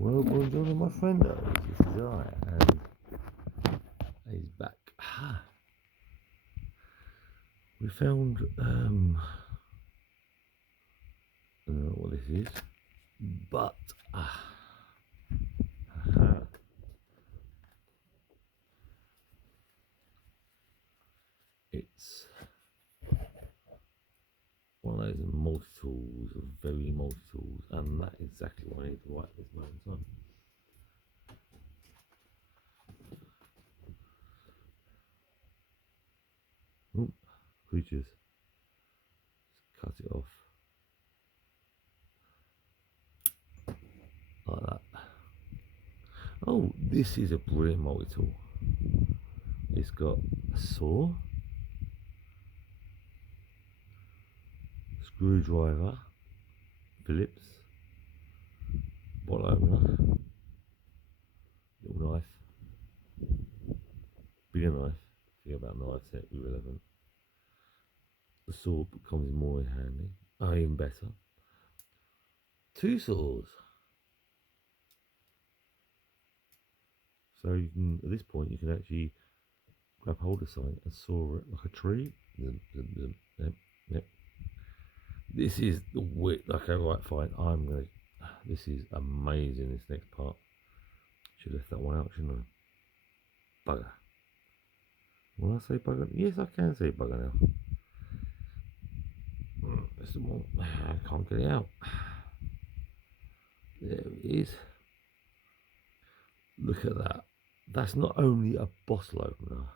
Well, buongiorno, my friend. This is I, and he's back. We found, I don't know what this is, but it's one of those multi-tools, very multi-tools, and that's exactly what I need to write at this moment in time. Ooh, creatures. Just cut it off. Like that. Oh, this is a brilliant multi-tool. It's got a saw, screwdriver, Phillips, bottle opener, little knife, bigger knife. Forget about knives, they're irrelevant. The saw becomes more handy. Oh, even better. Two saws. So you can, at this point, you can actually grab hold of something and saw it like a tree. Yep. This is the width. Okay, right, fine. This is amazing. This next part. Should have left that one out, shouldn't I? Bugger. Will I say bugger? Yes, I can say bugger now. That's the one. I can't get it out. There it is. Look at that. That's not only a bottle opener,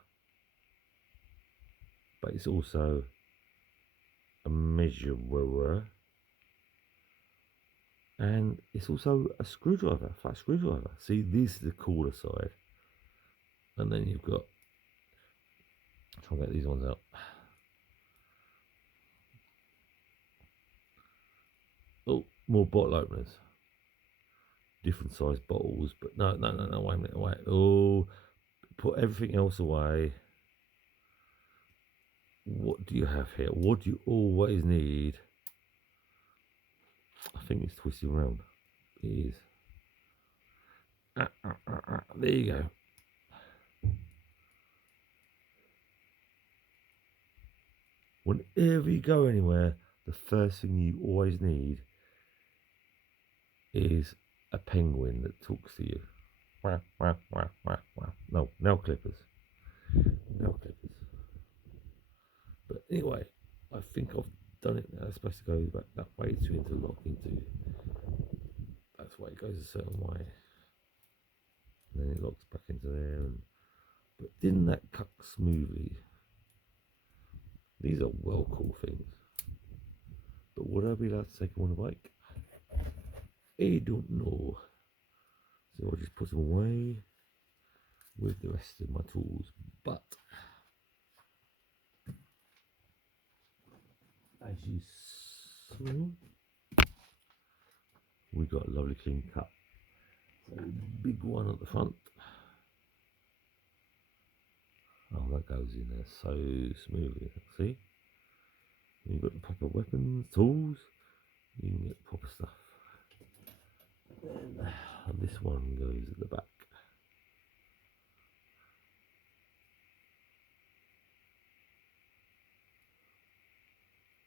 but it's also a measurer, and it's also a screwdriver, flat screwdriver. See, this is the cooler side, and then you've got, try and get these ones out. Oh, more bottle openers, different size bottles, but no, wait a minute, wait. Oh, put everything else away. What do you have here? What do you always need? I think it's twisting around. It is. There you go. Whenever you go anywhere, the first thing you always need is a penguin that talks to you. No, nail clippers. Nail clippers. But anyway, I think I've done it now. It's supposed to go back that way to interlock into. That's why it goes a certain way. And then it locks back into there. But didn't that cut smoothly? These are well cool things. But would I be allowed to take them on a bike? I don't know. So I'll just put them away with the rest of my tools. But as you saw, we got a lovely clean cut. So big one at the front. Oh, that goes in there so smoothly. See? You've got the proper weapons, tools. You can get the proper stuff. And this one goes at the back.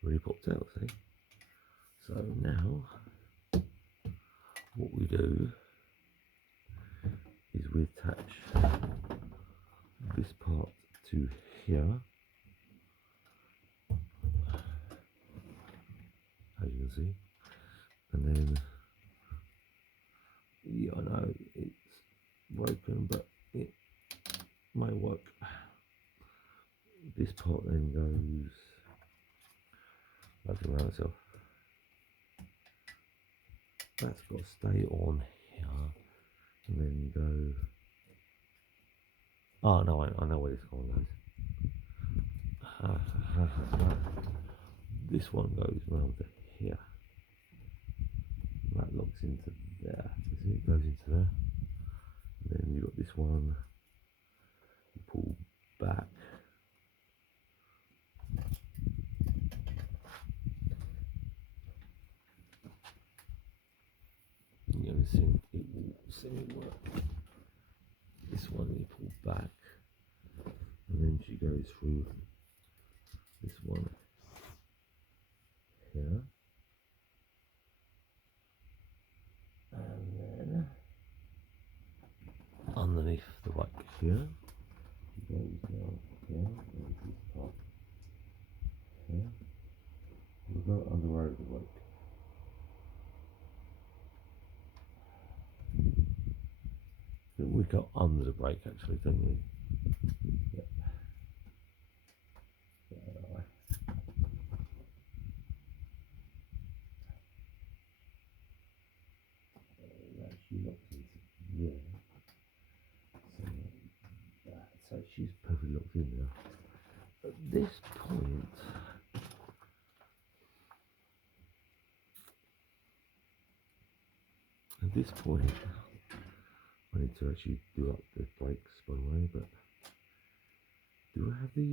Really popped out, see? So now, what we do is we attach this part to here, as you can see, and then, yeah, I know it's broken, but it may work. This part then goes back around itself. That's got to stay on here, and then you go. Oh no, I know where this one goes. This one goes round to here. That locks into there. See, it goes into there. And then you got this one. You pull back. You can think it will semi-work. This one you pull back, and then she goes through this one here, and then underneath the bike here, she goes down here, and this part here. We'll go under the bike. We go under the brake actually, don't we? Yep. She locks into there. So she's perfectly locked in now. At this point, I need to actually do up the brakes by the way, but do I have the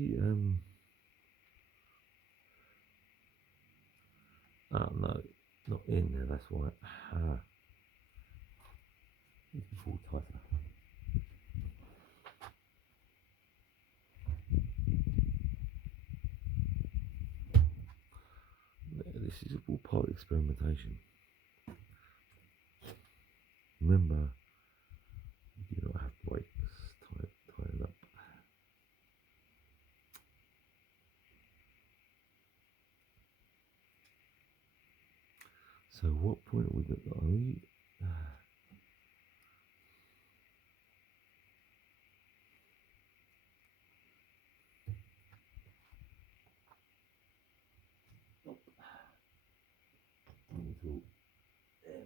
oh no, not in there, that's why. Need to pull tighter. This is all part of experimentation. Remember, you do not have brakes tied up. So what point are we got?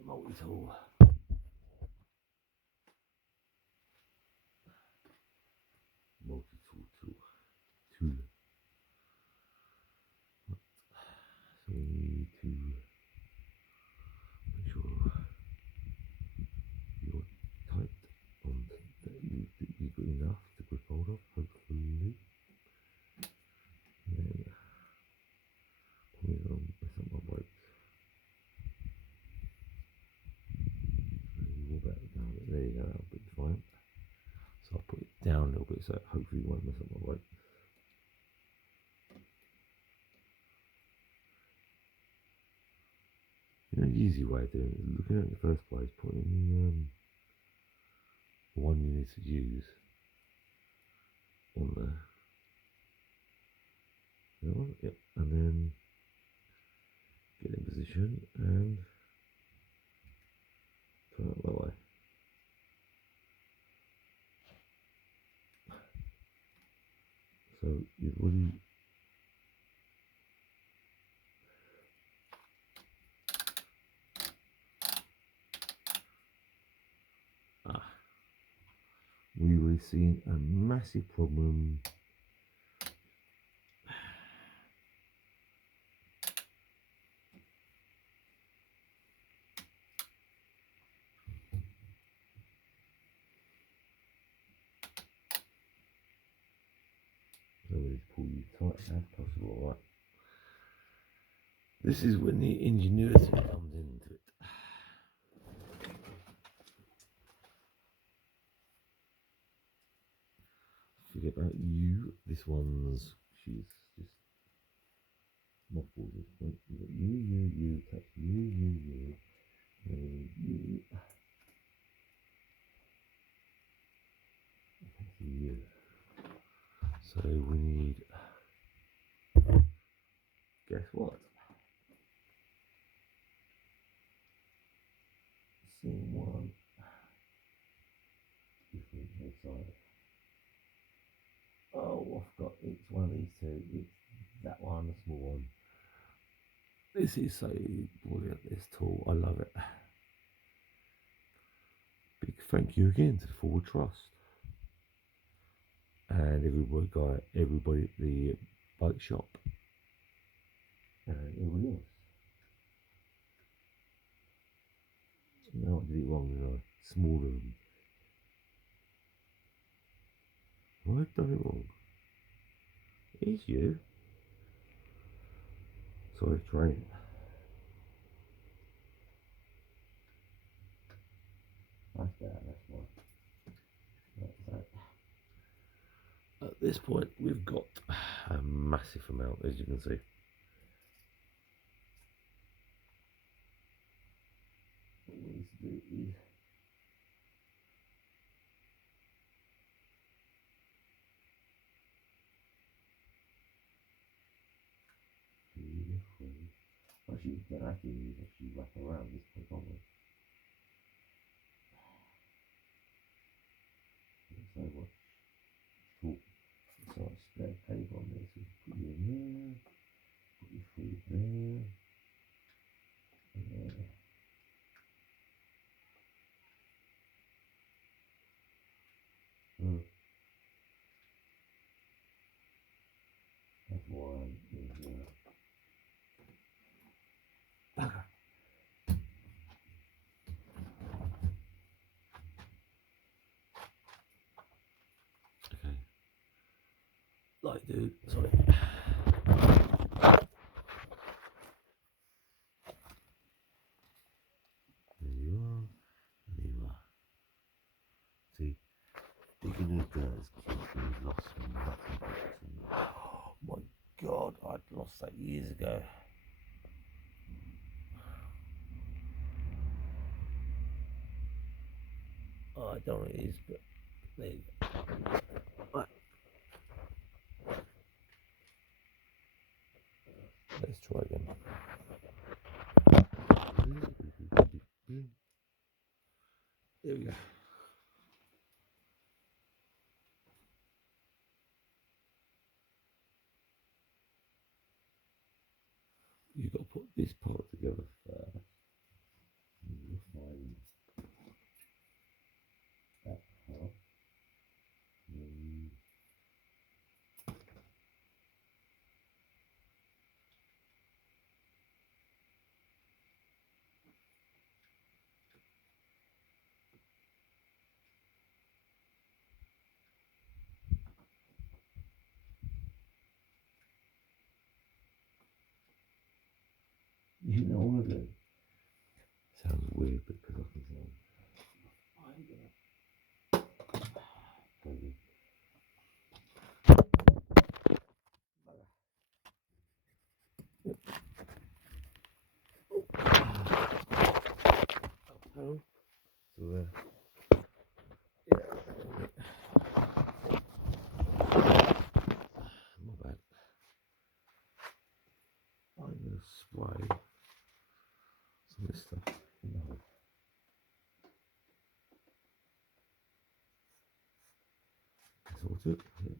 Multi-tool. Multi-tool tool. So we need to make sure you're tight on that you got enough to grip hold of, hopefully. And then probably mess up my brakes. There you go, that'll be fine. So I'll put it down a little bit so hopefully it won't mess up my brakes. You know, the easy way of doing it is looking at it in the first place, putting the one you need to use on there. That one, yep, and then get in position and turn it that way. So you've already we've already seen a massive problem. So we pull you tight as possible, right? This is when the ingenuity comes into it. Forget about you. This one's, she's just mothballs this point. You got you, touch you, and you. You. So we need, guess what? Scene one. Different head side. Oh, I've got, it's one of these two. It's that one, the small one. This is so brilliant, this tool. I love it. Big thank you again to the Forward Trust. And everybody at the bike shop. And everybody else. No, I did it wrong, you know. Smaller than. I've done it wrong. It's you. Sorry, train. nice better, that's why. So, at this point, we've got a massive amount, as you can see. what we need to do is beautiful. Actually, we don't have to actually wrap around this point, can't we? So much talk. So much spare paper on this. We put you in there, put your food there, and there. That's why I'm in here. Okay. Like, dude, sorry. There you are. There you are. See, digging in the dirt has completely lost nothing. Oh my god, I'd lost that years ago. Oh, I don't know what it is, but there you go. Right. Let's try again. There we go. You've got to put this part together first. And you'll find that part. And you know all of it. Sounds weird because I can sound. I'm gonna Maybe. Oh, so there. My bad. I'm gonna spray some of this stuff. No. That's all it. Yeah.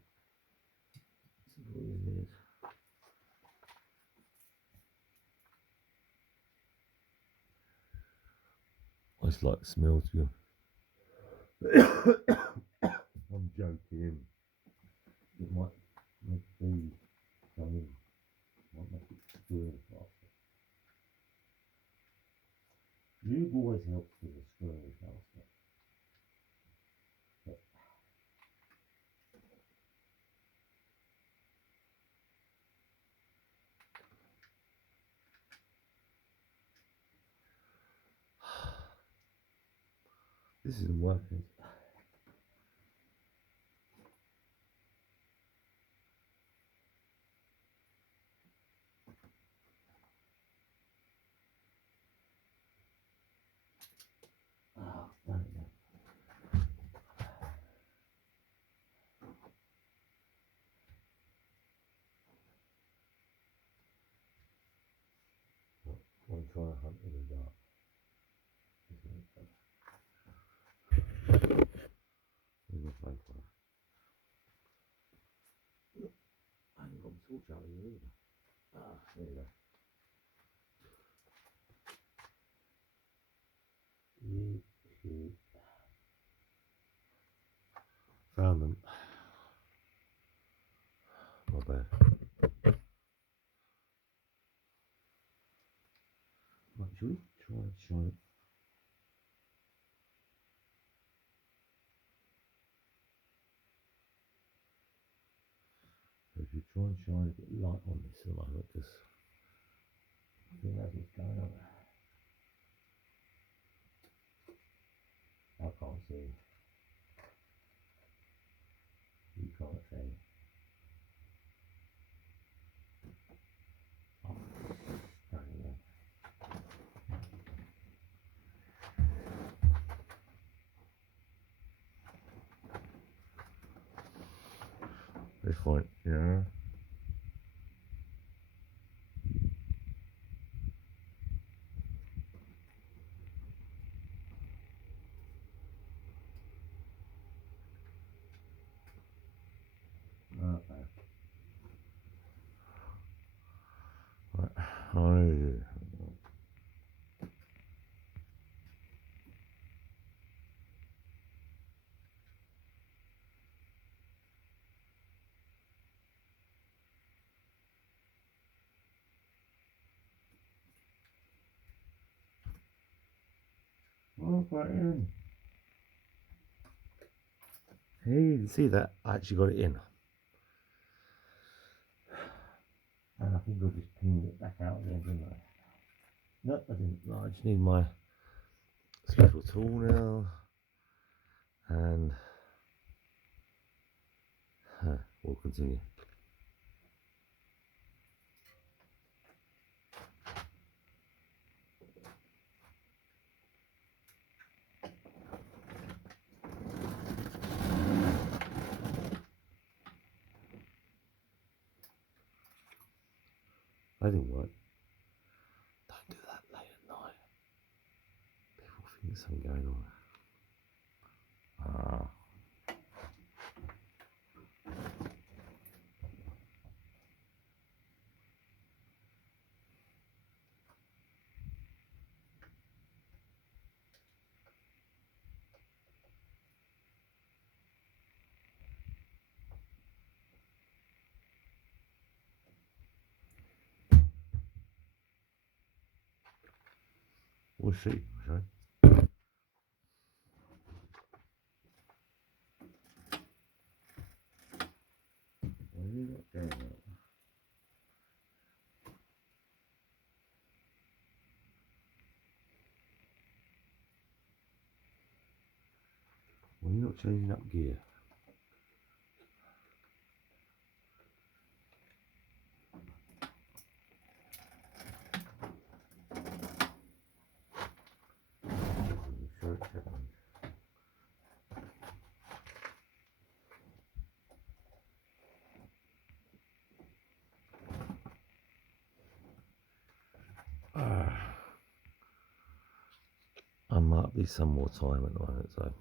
That's all it is. I just like the smell to you. I'm joking. It might make food come in. Might make it feel faster. Lube always helps with the stirring faster. But This isn't working. done it now. I'm trying to hunt in the dark. Where's my flame I haven't got my torch out here either. There you go. You Found them. My bad. Right, shall we try and shine it? So if you try and shine a bit of light on this at the moment, because I think that's what's going on. Okay. can't see. You can't see. Oh, done it again. This point, yeah. Okay. Right. Oh. Oh, got it in. Hey, you can see that? I actually got it in. And I think I just pinged it back out again, didn't I? No, I didn't. No, I just need my special tool now. And we'll continue. That didn't work. Don't do that late at night. People think there's something going on. Ah. We'll see, shall we? What are you not doing that? Why are you not changing up gear? Sure it's happening. I might be some more time at the moment, so